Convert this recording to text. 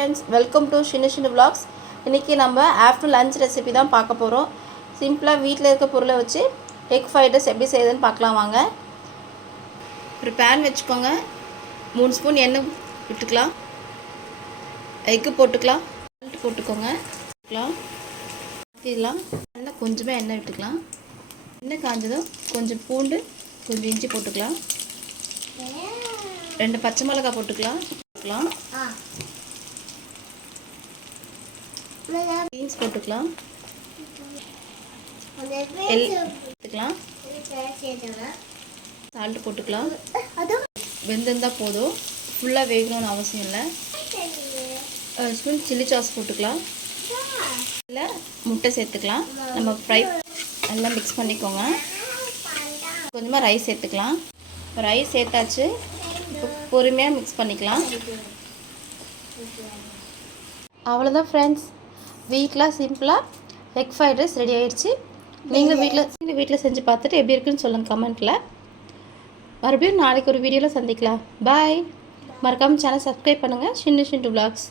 Friends, welcome to சின்ன vlogs. இன்றைக்கி நம்ம ஆஃப்டர்நூன் லஞ்ச் ரெசிபி தான் பார்க்க போகிறோம். சிம்பிளாக வீட்டில் இருக்க பொருளை வச்சு எக் ஃப்ரைட் ரைஸ் எப்படி செய்யுதுன்னு பார்க்கலாம் வாங்க. ஒரு பேன் வச்சுக்கோங்க. 3 ஸ்பூன் எண்ணெய் விட்டுக்கலாம். எக்கு போட்டுக்கலாம். சால்ட் போட்டுக்கோங்க. ஊற்றிடலாம். நல்லா கொஞ்சமாக எண்ணெய் விட்டுக்கலாம். எண்ணெய் காஞ்சதும் கொஞ்சம் பூண்டு, கொஞ்சம் இஞ்சி போட்டுக்கலாம். 2 பச்சை மிளகாய் போட்டுக்கலாம். பீன்ஸ் போட்டுக்கலாம். எடுத்துக்கலாம். சால்ட் போட்டுக்கலாம். வெந்திருந்தால் போதும், ஃபுல்லாக வேகணும்னு அவசியம் இல்லை. 1 ஸ்பூன் சில்லி சாஸ் போட்டுக்கலாம். இல்லை முட்டை சேர்த்துக்கலாம். நம்ம ஃப்ரை நல்லா மிக்ஸ் பண்ணிக்கோங்க. கொஞ்சமாக ரைஸ் சேர்த்துக்கலாம். ரைஸ் சேர்த்தாச்சு. இப்போ பொறுமையாக மிக்ஸ் பண்ணிக்கலாம். அவ்வளோதான் ஃப்ரெண்ட்ஸ், வீட்டில் சிம்பிளாக எக் ஃப்ரைட் ரைஸ் ரெடி ஆகிடுச்சு. நீங்களும் வீட்டில் செஞ்சு பார்த்துட்டு எப்படி இருக்குன்னு சொல்லுங்கள் கமெண்ட்டில். மறுபடியும் நாளைக்கு ஒரு வீடியோவில் சந்திக்கலாம். பாய். மறக்காமல் சேனல் சப்ஸ்கிரைப் பண்ணுங்கள். சின்ன vlogs.